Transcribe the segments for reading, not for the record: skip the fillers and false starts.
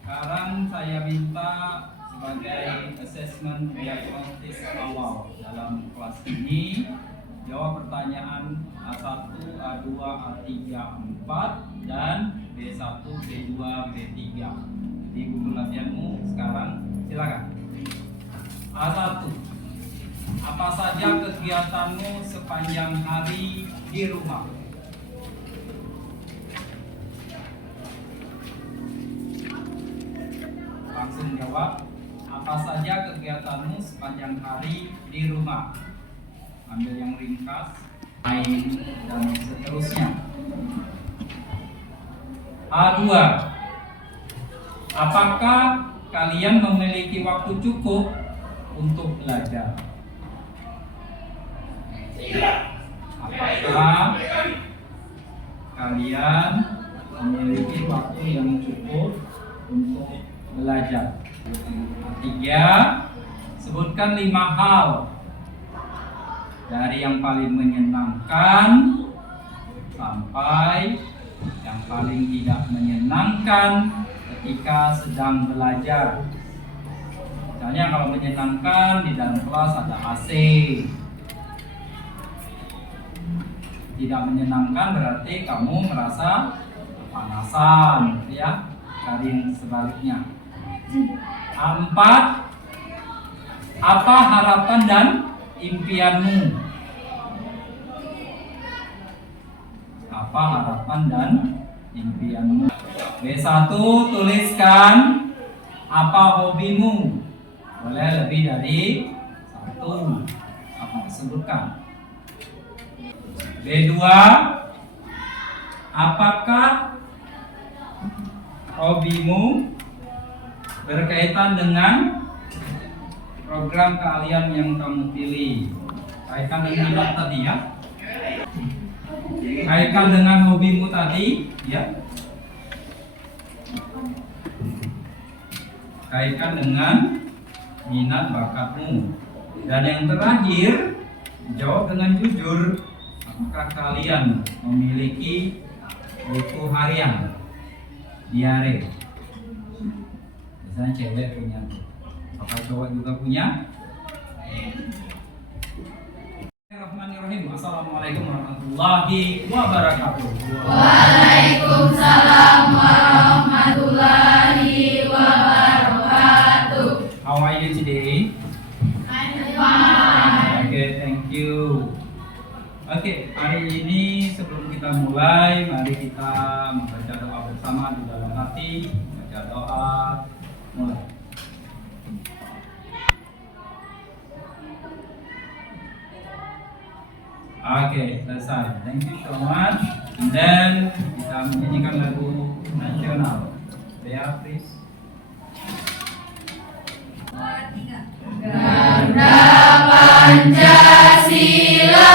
Sekarang saya minta sebagai assessment diagnostis awal dalam kelas ini, jawab pertanyaan A1, A2, A3, A4 dan B1, B2, B3 di buku latihanmu. Sekarang silakan. A1, apa saja kegiatanmu sepanjang hari di rumah? Langsung jawab. Apa saja kegiatanmu sepanjang hari di rumah? Ambil yang ringkas, main dan seterusnya. A2, apakah kalian memiliki waktu cukup untuk belajar? Apakah kalian memiliki waktu yang cukup untuk belajar? Ketiga, sebutkan 5 hal dari yang paling menyenangkan sampai yang paling tidak menyenangkan ketika sedang belajar. Misalnya kalau menyenangkan, di dalam kelas ada AC. Tidak menyenangkan berarti kamu merasa kepanasan, ya. Dari yang sebaliknya. 4, apa harapan dan impianmu? Apa harapan dan impianmu? B1, tuliskan apa hobimu. Boleh lebih dari 1. Apa sebutkan. B2, apakah hobimu berkaitan dengan program keahlian yang kamu pilih? Kaitkan dengan minat tadi, ya. Kaitkan dengan hobimu tadi, ya. Kaitkan dengan minat bakatmu. Dan yang terakhir, jawab dengan jujur. Apakah kalian memiliki buku harian, diare? Biasanya cewek punya, apakah cowok juga punya? Bismillahirrahmanirrahim. Assalamualaikum warahmatullahi wabarakatuh. Waalaikumsalam warahmatullahi wabarakatuh. How are you today? I'm fine. Okay, thank you. Oke, hari ini sebelum kita mulai, mari kita membaca doa bersama di dalam hati. Baca doa, mulai. Oke, selesai. Thank you so much. And then kita menyanyikan lagu nasional. Bea, please. Ganda Pancasila,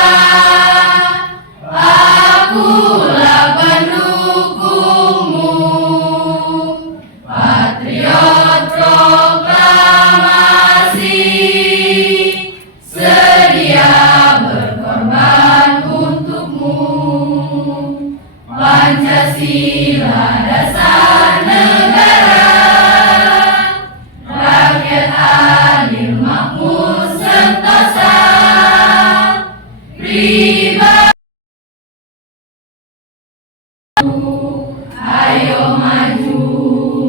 akulah pendukungmu, patriot proklamasi, sedia berkorban untukmu. Pancasila dasar negara, rakyat adil makmur sentosa, pribadi. Ayo maju,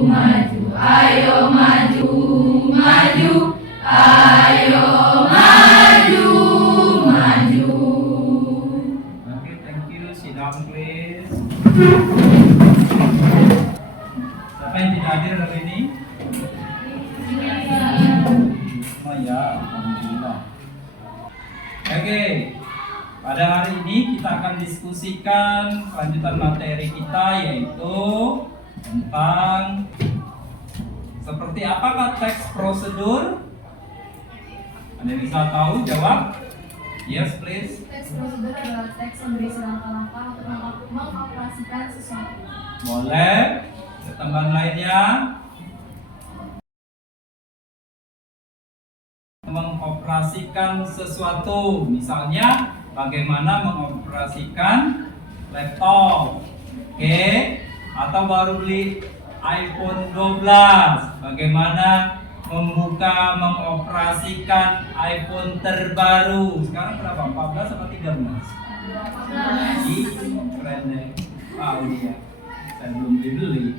maju, ayo maju, maju, ayo maju, maju. Oke, thank you. Sit down, please. Siapa yang tidak hadir hari ini? Oh ya, alhamdulillah. Oke, pada hari ini kita akan diskusikan kelanjutan materi kita, yaitu tentang seperti apakah teks prosedur. Ada yang bisa tahu? Jawab. Yes, please. Teks prosedur adalah teks yang berisi langkah-langkah untuk mengoperasikan sesuatu. Boleh. Tambahan lainnya? Mengoperasikan sesuatu. Misalnya, bagaimana mengoperasikan laptop. Oke, atau baru beli iPhone 12, bagaimana membuka mengoperasikan iPhone terbaru. Sekarang berapa? 14 atau 13? Ih, keren deh. Wow, dia. Saya belum beli.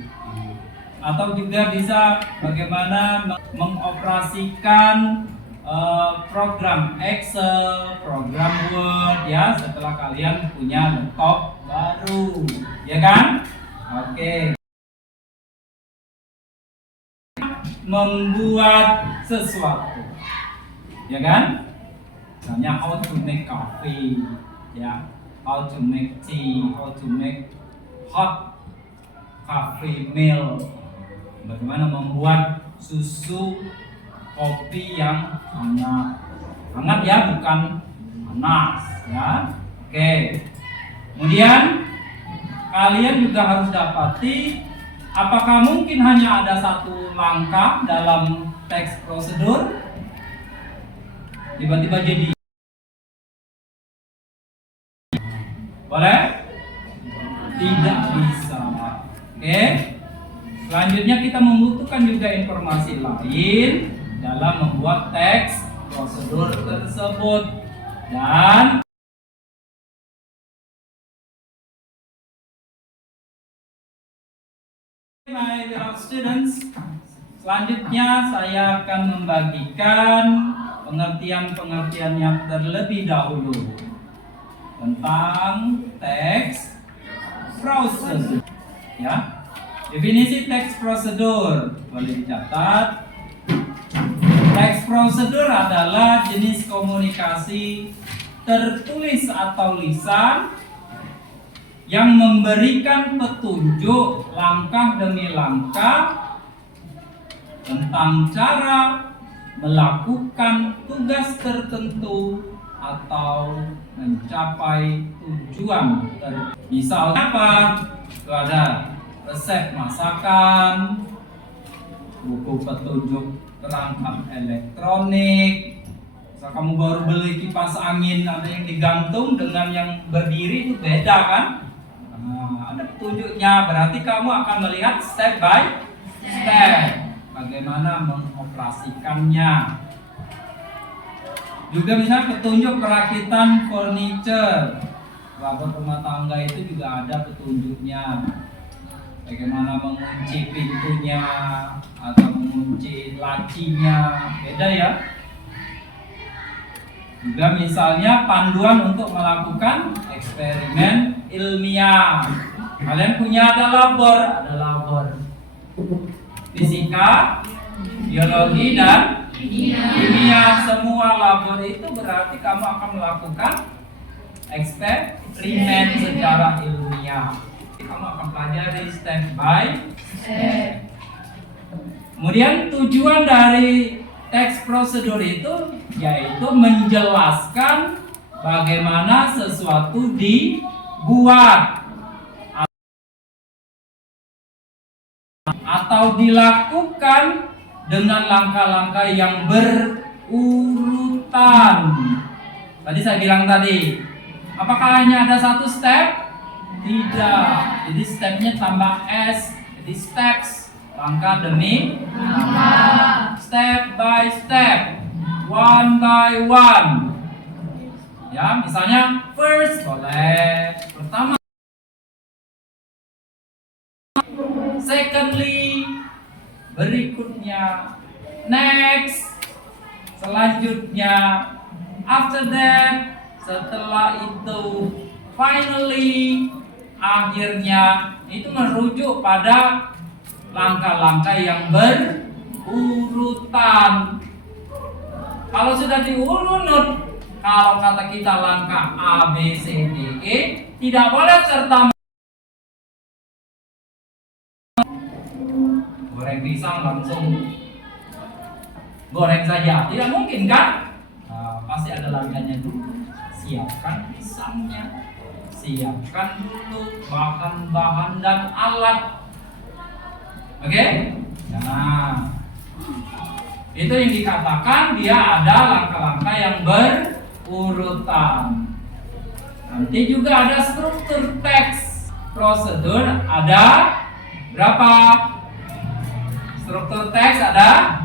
Atau juga bisa bagaimana mengoperasikan program Excel, program Word ya setelah kalian punya laptop baru, ya kan? Oke. Membuat sesuatu, ya kan? Misalnya how to make coffee, ya, how to make tea, how to make hot coffee milk. Bagaimana membuat susu kopi yang hangat ya, bukan panas ya. Oke. Kemudian kalian juga harus dapati apakah mungkin hanya ada satu langkah dalam teks prosedur tiba-tiba jadi. Boleh? Tidak bisa. Oke. Selanjutnya kita membutuhkan juga informasi lain dalam membuat teks prosedur tersebut. Dan my beloved students, selanjutnya saya akan membagikan pengertian-pengertian yang terlebih dahulu tentang teks prosedur. Ya, definisi teks prosedur boleh dicatat. Teks prosedur adalah jenis komunikasi tertulis atau lisan yang memberikan petunjuk langkah demi langkah tentang cara melakukan tugas tertentu atau mencapai tujuan tertentu. Misalnya apa? Itu ada resep masakan, buku petunjuk perangkat elektronik. Misal kamu baru beli kipas angin, ada yang digantung dengan yang berdiri itu beda kan? Nah, ada petunjuknya, berarti kamu akan melihat step by step bagaimana mengoperasikannya. Juga misalnya petunjuk perakitan furniture, perabot rumah tangga itu juga ada petunjuknya. Bagaimana mengunci pintunya atau mengunci lacinya, beda ya. Juga misalnya panduan untuk melakukan eksperimen ilmiah. Kalian punya ada labor fisika, biologi dan kimia. Semua labor itu berarti kamu akan melakukan eksperimen secara ilmiah. Kamu akan pelajari step by step. Kemudian tujuan dari teks prosedur itu yaitu menjelaskan bagaimana sesuatu dibuat atau dilakukan dengan langkah-langkah yang berurutan. Tadi saya bilang tadi, apakah hanya ada satu step? Tidak. Jadi stepnya tambah S. Jadi steps, langkah demi langkah. Step by step, one by one. Ya, misalnya first boleh. Pertama. Secondly, berikutnya. Next, selanjutnya. After that, setelah itu. Finally, akhirnya. Itu merujuk pada langkah-langkah yang berurutan. Kalau sudah diurut, kalau kata kita langkah A, B, C, D, E, tidak boleh serta goreng pisang langsung goreng saja, tidak mungkin kan? Nah, pasti ada langkahnya dulu. Siapkan pisangnya, siapkan dulu bahan-bahan dan alat. Oke? Nah, itu yang dikatakan dia ada langkah-langkah yang berurutan. Nanti juga ada struktur teks. Prosedur ada berapa? Struktur teks ada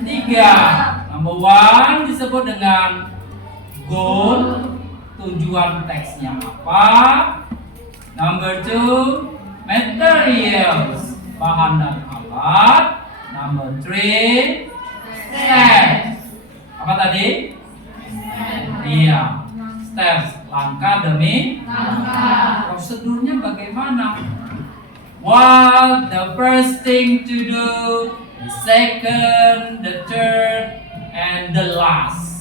3. Number 1 disebut dengan goal, tujuan teksnya apa. Number 2, materials, bahan dan alat. Number 3, steps. Apa tadi? Iya, steps, langkah demi langkah. Prosedurnya bagaimana? What the first thing to do, the second, the third, and the last.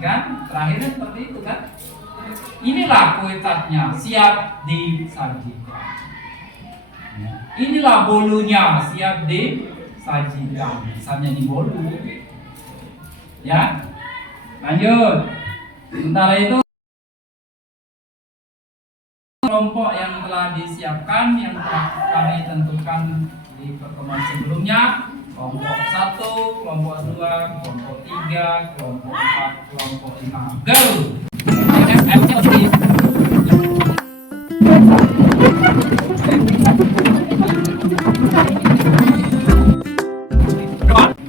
Kan? Terakhirnya seperti itu kan? Inilah kuitatnya, siap disajikan. Inilah bolunya, siap disajikan. Misalnya di bolu. Ya, lanjut. Sementara itu kelompok yang telah disiapkan, yang telah kami tentukan di pertemuan sebelumnya, kelompok 1, kelompok 2, kelompok 3, kelompok 4, kelompok 5. Go!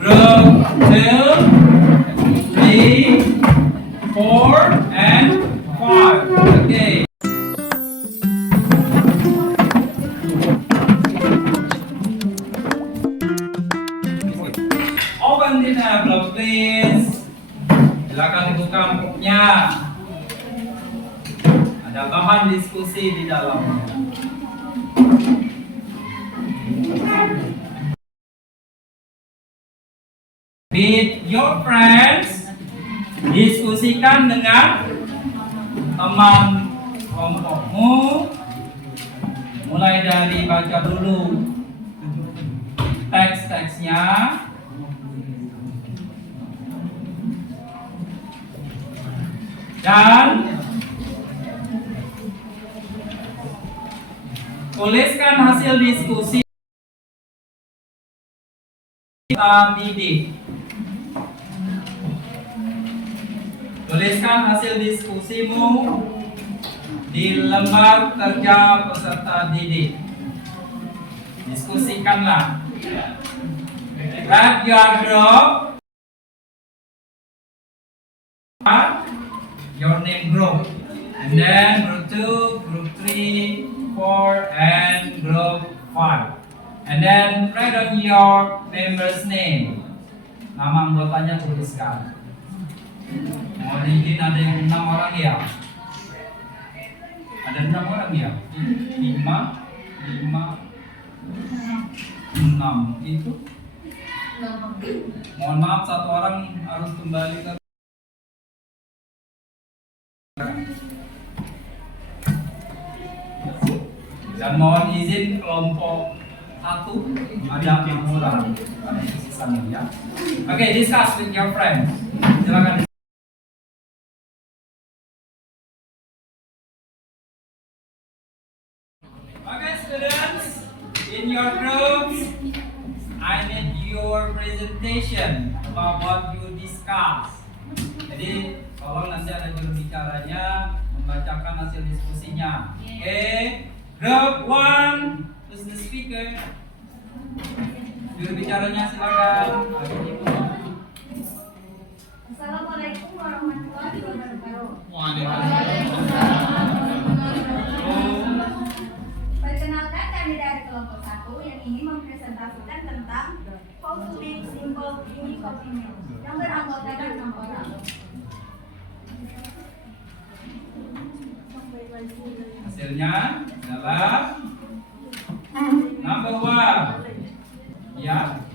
Group 2, 3, 4, and 5. Okay. Open the envelope, please. Silakan dibuka amplopnya. Ada bahan diskusi di dalamnya. With your friends, diskusikan dengan teman kelompokmu. Mulai dari baca dulu teks-teksnya. Dan tuliskan hasil diskusi kita didik. Tuliskan hasil diskusimu di lembar kerja peserta didik. Diskusikanlah. Write your group, your name group, and then group 2, group 3, 4, and group 5. And then write on your member's name. Nama anggotanya tuliskan. Mau izin ada yang 6 orang ya? Ada 6 orang ya? 5, 6 itu. Mohon maaf, 1 orang harus kembali ke. Dan mohon izin kelompok 1 ada 6 orang. Sisanya ya. Oke, discuss with your friends. Silakan. Okay, students, in your groups, I need your presentation about what you discuss. Jadi, tolong nanti ada juru bicaranya membacakan hasil diskusinya. Oke, group 1, who's the speaker? Juru bicaranya silakan. Assalamualaikum warahmatullahi wabarakatuh. Perkenalkan, kami dari kelompok 1 yang ingin mempresentasikan tentang how to make simple creamy coffee milk yang beranggotakan 6 orang. Hasilnya adalah number 1. Ya.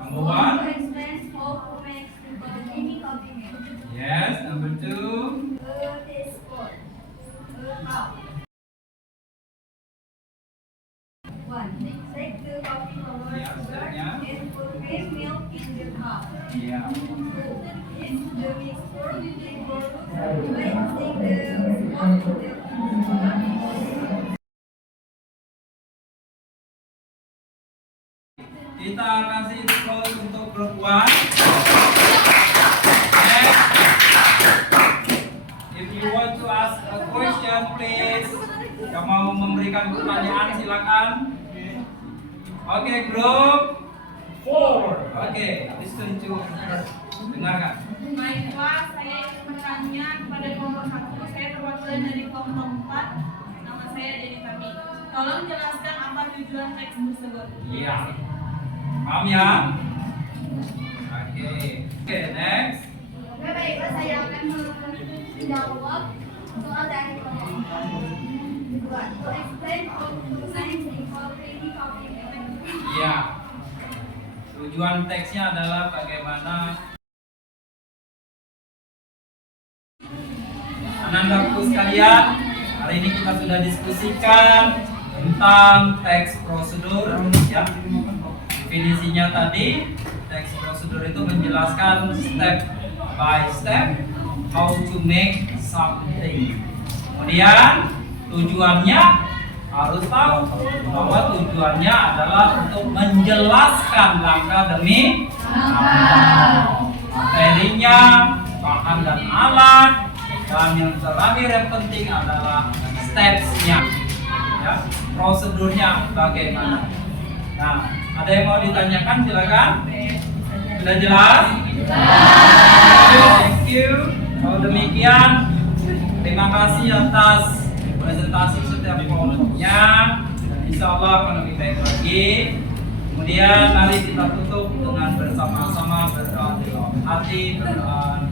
Number 1. Explain how to make simple creamy coffee milk. Yes, number 2. Teaspoon. Cup. 1. Take the coffee flour, Yeah, sugar, yeah. and put cream milk in the cup. Ya. 2. Mix the mixture with the bottle by adding the spoon to the flour. Kita kasih close untuk grup 1. Next. Yang mau memberikan pertanyaan silakan. Oke, grup 4. Oke, listen to dengarkan. Baiklah, saya ingin bertanya kepada kelompok 1. Saya perwakilan dari kelompok 4. Nama saya Deni Kami. Tolong jelaskan apa tujuan teks tersebut. Iya. Paham ya? Oke, next. Oke, baiklah, saya akan menjawab soal dari kelompok 2. To explain how to science involve thinking of independent. Iya. Tujuan teksnya adalah bagaimana anak-anakku sekalian, hari ini kita sudah diskusikan tentang teks prosedur ya. Definisinya tadi, teks prosedur itu menjelaskan step by step how to make something. Kemudian tujuannya harus tahu bahwa tujuannya adalah untuk menjelaskan langkah demi langkah, materinya, bahan dan alat, dan yang terakhir yang penting adalah steps-nya, ya, prosedurnya bagaimana. Nah, ada yang mau ditanyakan silakan. Sudah jelas? Thank you. Kalau demikian, terima kasih atas presentasi setiap kelompoknya. Insya Allah akan lebih baik lagi. Kemudian mari kita tutup dengan bersama-sama berdoa. Hati berdoa.